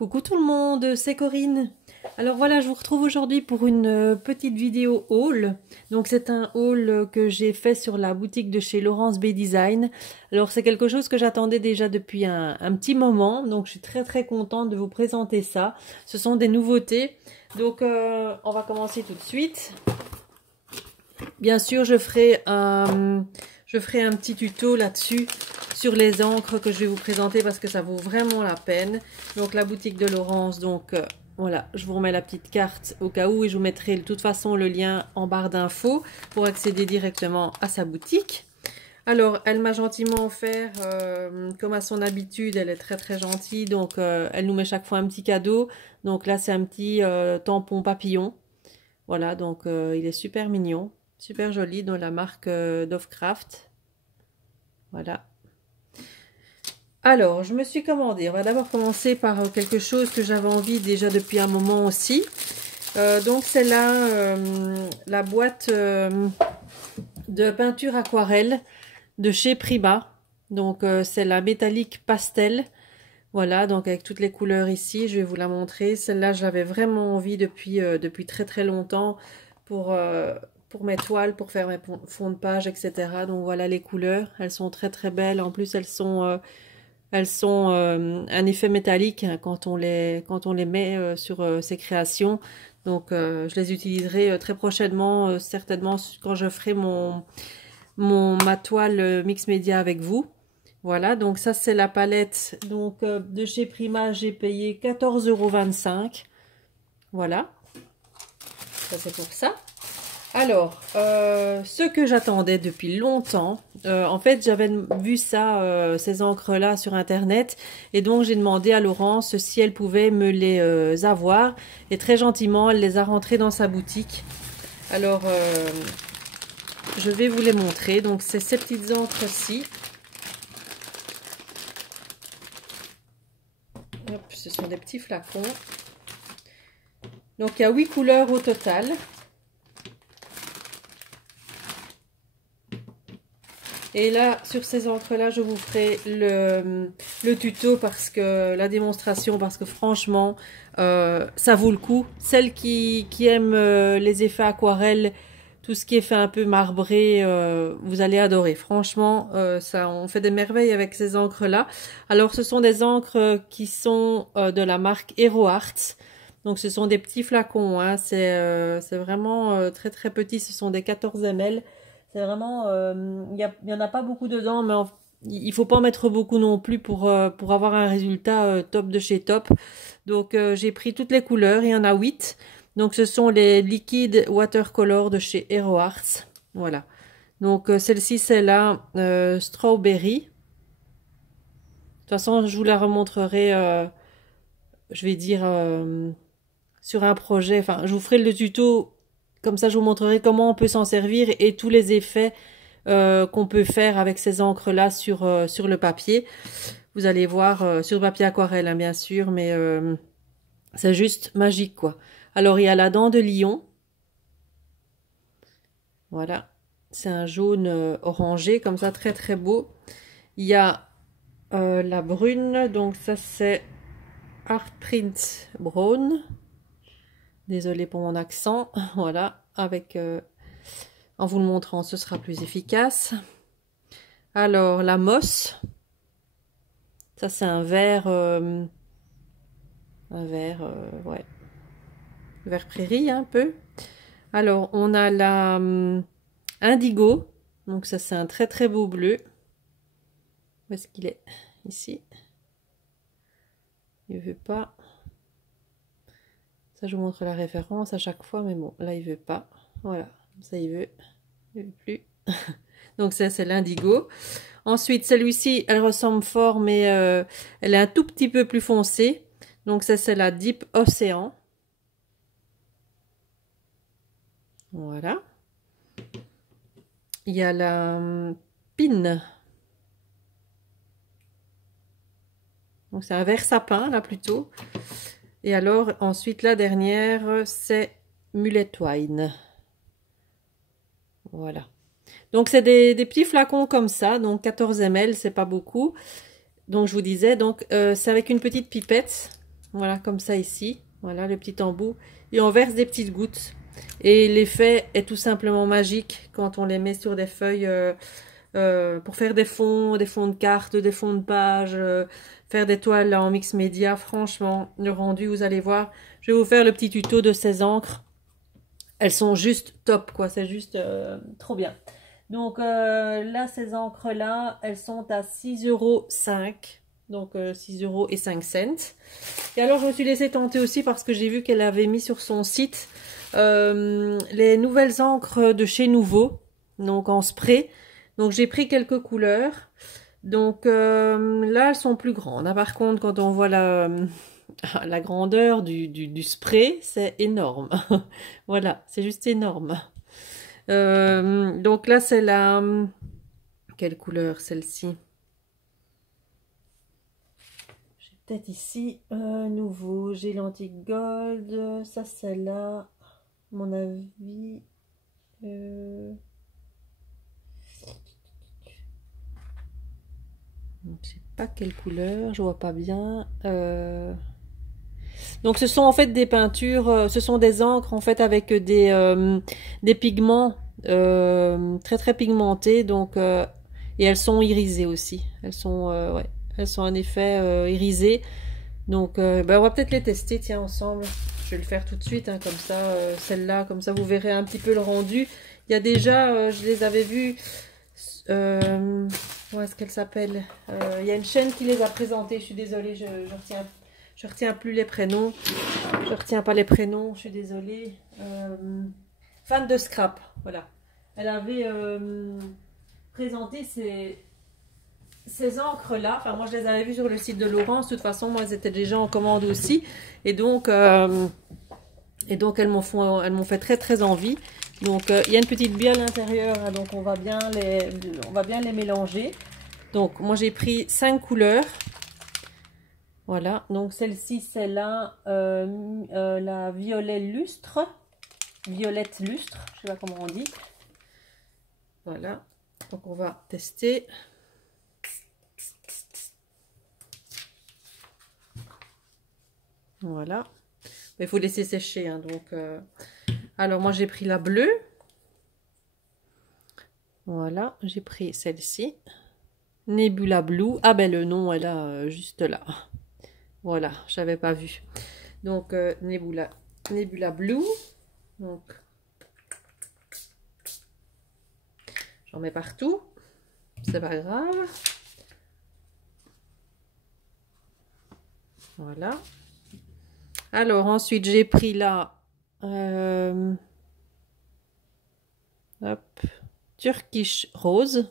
Coucou tout le monde, c'est Corinne. Alors voilà, je vous retrouve aujourd'hui pour une petite vidéo haul. Donc c'est un haul que j'ai fait sur la boutique de chez Laurence B Design. Alors c'est quelque chose que j'attendais déjà depuis un petit moment. Donc je suis très contente de vous présenter ça. Ce sont des nouveautés. Donc on va commencer tout de suite. Bien sûr, je ferai un petit tuto là-dessus sur les encres que je vais vous présenter parce que ça vaut vraiment la peine. Donc la boutique de Laurence, donc voilà, je vous remets la petite carte au cas où et je vous mettrai de toute façon le lien en barre d'infos pour accéder directement à sa boutique. Alors, elle m'a gentiment offert, comme à son habitude, elle est très gentille, donc elle nous met chaque fois un petit cadeau. Donc là, c'est un petit tampon papillon. Voilà, donc il est super mignon, super joli, dans la marque Dovecraft. Voilà. Alors, je me suis commandé. On va d'abord commencer par quelque chose que j'avais envie déjà depuis un moment aussi. Donc, c'est la boîte de peinture aquarelle de chez Prima. Donc, c'est la métallique pastel. Voilà, donc avec toutes les couleurs ici, je vais vous la montrer. Celle-là, j'avais vraiment envie depuis très longtemps pour mes toiles, pour faire mes fonds de page, etc. Donc voilà les couleurs. Elles sont très belles. En plus, elles sont un effet métallique hein, quand on les met sur ces créations. Donc je les utiliserai très prochainement, certainement quand je ferai ma toile mix média avec vous. Voilà, donc ça c'est la palette donc de chez Prima, j'ai payé 14,25 €. Voilà, ça c'est pour ça. Alors, ce que j'attendais depuis longtemps, en fait j'avais vu ça, ces encres-là sur internet, et donc j'ai demandé à Laurence si elle pouvait me les avoir, et très gentiment elle les a rentrées dans sa boutique. Alors, je vais vous les montrer, donc c'est ces petites encres-ci. Hop, ce sont des petits flacons. Donc il y a 8 couleurs au total. Et là, sur ces encres-là, je vous ferai le tuto parce que la démonstration, parce que franchement, ça vaut le coup. Celles qui aiment les effets aquarelles, tout ce qui est fait un peu marbré, vous allez adorer. Franchement, on fait des merveilles avec ces encres-là. Alors, ce sont des encres qui sont de la marque Hero Arts. Donc, ce sont des petits flacons. Hein. C'est vraiment très petit. Ce sont des 14 ml. C'est vraiment, il y en a pas beaucoup dedans, mais il faut pas en mettre beaucoup non plus pour avoir un résultat top de chez top. Donc j'ai pris toutes les couleurs, il y en a 8. Donc ce sont les liquides watercolor de chez Hero Arts. Voilà. Donc celle-ci c'est la strawberry. De toute façon je vous la remontrerai, je vais dire sur un projet. Enfin je vous ferai le tuto. Comme ça, je vous montrerai comment on peut s'en servir et tous les effets qu'on peut faire avec ces encres-là sur le papier. Vous allez voir, sur le papier aquarelle, hein, bien sûr, mais c'est juste magique, quoi. Alors, il y a la dent de lion. Voilà. C'est un jaune orangé, comme ça, très beau. Il y a la brune, donc ça, c'est Art Print Brown. Désolée pour mon accent. Voilà, avec en vous le montrant, ce sera plus efficace. Alors, la mosse. Ça, c'est un vert, ouais, vert prairie un peu. Alors, on a la indigo. Donc, ça, c'est un très beau bleu. Où est-ce qu'il est? Ici. Il veut pas. Ça, je vous montre la référence à chaque fois, mais bon, là, il veut pas. Voilà, ça, il veut plus. Donc, ça, c'est l'indigo. Ensuite, celui-ci, elle ressemble fort, mais elle est un tout petit peu plus foncée. Donc, ça, c'est la Deep Océan. Voilà. Il y a la Pine. Donc, c'est un vert sapin, là, plutôt. Et alors, ensuite, la dernière, c'est Mullet Wine. Voilà. Donc, c'est des petits flacons comme ça. Donc, 14 ml, c'est pas beaucoup. Donc, je vous disais, donc c'est avec une petite pipette. Voilà, comme ça ici. Voilà, le petit embout. Et on verse des petites gouttes. Et l'effet est tout simplement magique quand on les met sur des feuilles pour faire des fonds de cartes, des fonds de pages, faire des toiles en mix média. Franchement, le rendu, vous allez voir. Je vais vous faire le petit tuto de ces encres. Elles sont juste top, quoi. C'est juste trop bien. Donc là, ces encres-là, elles sont à 6,05 €. Donc 6,05 €. Et alors, je me suis laissée tenter aussi parce que j'ai vu qu'elle avait mis sur son site les nouvelles encres de chez Nouveau, donc en spray. Donc, j'ai pris quelques couleurs. Donc là, elles sont plus grandes. Ah, par contre, quand on voit la grandeur du spray, c'est énorme. Voilà, c'est juste énorme. Donc là, c'est la... Quelle couleur, celle-ci? J'ai peut-être ici nouveau. J'ai l'antique gold. Ça, c'est là. À mon avis... Je sais pas quelle couleur, je vois pas bien. Donc ce sont en fait des peintures, ce sont des encres en fait avec des pigments très très pigmentés. Donc et elles sont irisées aussi. Elles sont ouais, elles sont en effet irisées. Donc ben, on va peut-être les tester tiens ensemble. Je vais le faire tout de suite hein, comme ça celle-là comme ça vous verrez un petit peu le rendu. Il y a déjà je les avais vues. Comment est-ce qu'elle s'appelle? Il y a une chaîne qui les a présentées. Je suis désolée, je retiens plus les prénoms. Je retiens pas les prénoms. Je suis désolée. Fan de scrap, voilà. Elle avait présenté ces encres-là. Enfin, moi, je les avais vues sur le site de Laurence. De toute façon, moi, elles étaient déjà en commande aussi. Et donc elles m'ont fait très très envie. Donc il y a une petite bille à l'intérieur, hein, donc on va bien les mélanger. Donc moi j'ai pris 5 couleurs. Voilà, donc celle-ci c'est la violette lustre. Violette lustre, je sais pas comment on dit. Voilà, donc on va tester. Voilà, il faut laisser sécher, hein, donc... Alors, moi, j'ai pris la bleue. Voilà, j'ai pris celle-ci. Nebula Blue. Ah ben, le nom est là, juste là. Voilà, j'avais pas vu. Donc, Nebula Blue. Donc, j'en mets partout. C'est pas grave. Voilà. Alors, ensuite, j'ai pris la... hop, Turkish Rose.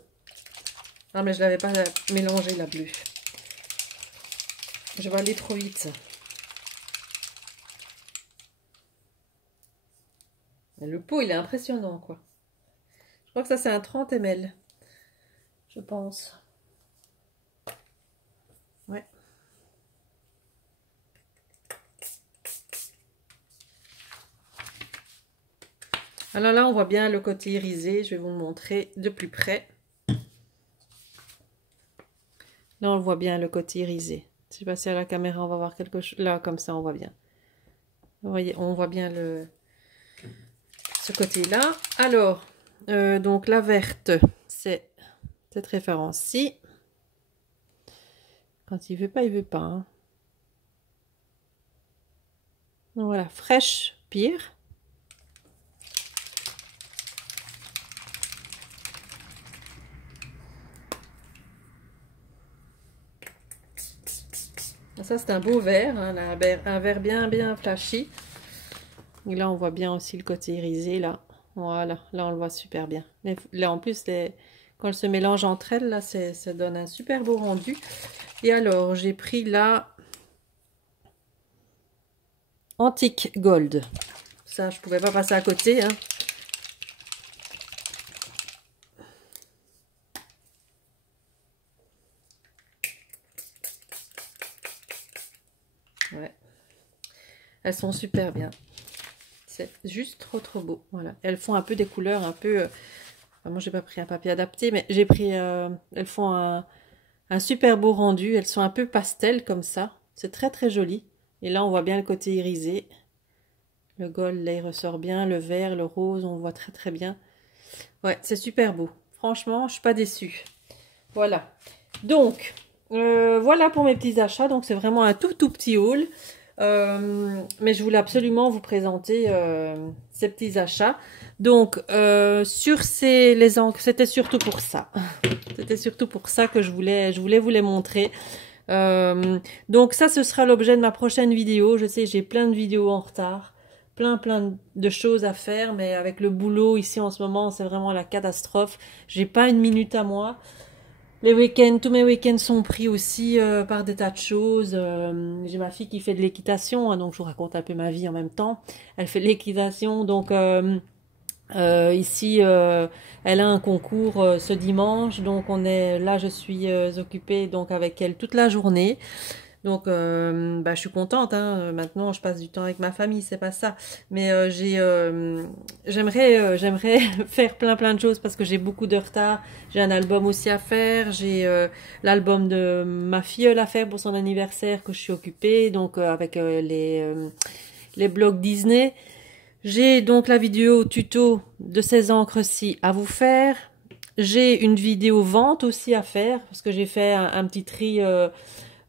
Ah, mais je l'avais pas mélangé la bleue. Je vais aller trop vite. Le pot, il est impressionnant, quoi. Je crois que ça, c'est un 30 ml. Je pense. Ouais. Alors là, on voit bien le côté irisé. Je vais vous le montrer de plus près. Là, on voit bien le côté irisé. Si je passe à la caméra, on va voir quelque chose. Là, comme ça, on voit bien. Vous voyez, on voit bien ce côté-là. Alors, donc la verte, c'est cette référence-ci. Quand il veut pas, il veut pas. Hein. Donc voilà, fraîche pire. Ça, c'est un beau vert, hein, un vert bien flashy. Et là, on voit bien aussi le côté irisé, là. Voilà, là, on le voit super bien. Là, en plus, quand elles se mélangent entre elles, là, ça donne un super beau rendu. Et alors, j'ai pris la Antique Gold. Ça, je pouvais pas passer à côté, hein. Ouais. Elles sont super bien. C'est juste trop beau. Voilà. Elles font un peu des couleurs un peu... Enfin, moi, j'ai pas pris un papier adapté, mais j'ai pris... elles font un super beau rendu. Elles sont un peu pastel comme ça. C'est très joli. Et là, on voit bien le côté irisé. Le gold, là, il ressort bien. Le vert, le rose, on voit très très bien. Ouais, c'est super beau. Franchement, je suis pas déçue. Voilà. Donc, voilà pour mes petits achats. Donc, c'est vraiment un tout petit haul. Mais je voulais absolument vous présenter ces petits achats. Donc, sur les encres, c'était surtout pour ça. C'était surtout pour ça que je voulais vous les montrer. Donc ça, ce sera l'objet de ma prochaine vidéo. Je sais, j'ai plein de vidéos en retard. Plein de choses à faire, mais avec le boulot ici en ce moment, c'est vraiment la catastrophe. J'ai pas une minute à moi. Les week-ends, tous mes week-ends sont pris aussi par des tas de choses. J'ai ma fille qui fait de l'équitation, hein, donc je vous raconte un peu ma vie en même temps. Elle fait de l'équitation, donc ici elle a un concours ce dimanche, donc on est là. Je suis occupée donc avec elle toute la journée. Donc, je suis contente, hein. Maintenant, je passe du temps avec ma famille, c'est pas ça. Mais j'aimerais faire plein de choses parce que j'ai beaucoup de retard. J'ai un album aussi à faire. J'ai l'album de ma filleule à faire pour son anniversaire que je suis occupée. Donc, avec les blogs Disney. J'ai donc la vidéo tuto de ces encres-ci à vous faire. J'ai une vidéo vente aussi à faire parce que j'ai fait un petit tri.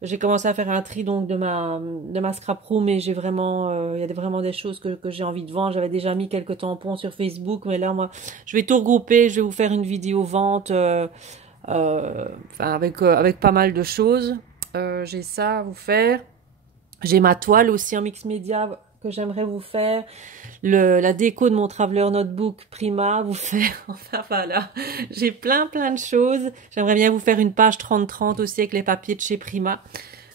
J'ai commencé à faire un tri donc de ma scrap room, mais j'ai vraiment il y a vraiment des choses que j'ai envie de vendre. J'avais déjà mis quelques tampons sur Facebook, mais là moi je vais tout regrouper, je vais vous faire une vidéo vente avec pas mal de choses. J'ai ça à vous faire. J'ai ma toile aussi en mix média que j'aimerais vous faire. La déco de mon Traveler Notebook Prima, vous faire. Enfin voilà, j'ai plein de choses. J'aimerais bien vous faire une page 30-30 aussi avec les papiers de chez Prima.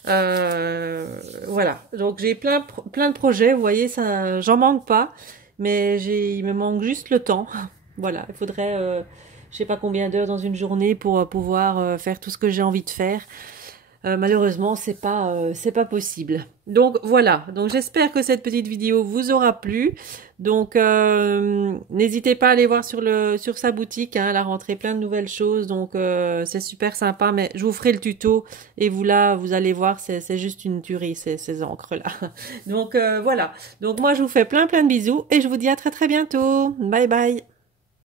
Voilà, donc j'ai plein de projets, vous voyez, ça, j'en manque pas, mais il me manque juste le temps. Voilà, il faudrait, je sais pas combien d'heures dans une journée pour pouvoir faire tout ce que j'ai envie de faire. Malheureusement, c'est pas possible. Donc voilà. Donc j'espère que cette petite vidéo vous aura plu. Donc n'hésitez pas à aller voir sur sa boutique. Hein, elle a rentré plein de nouvelles choses. Donc c'est super sympa. Mais je vous ferai le tuto et vous allez voir, c'est juste une tuerie ces encres là. Donc voilà. Donc moi je vous fais plein de bisous et je vous dis à très bientôt. Bye bye.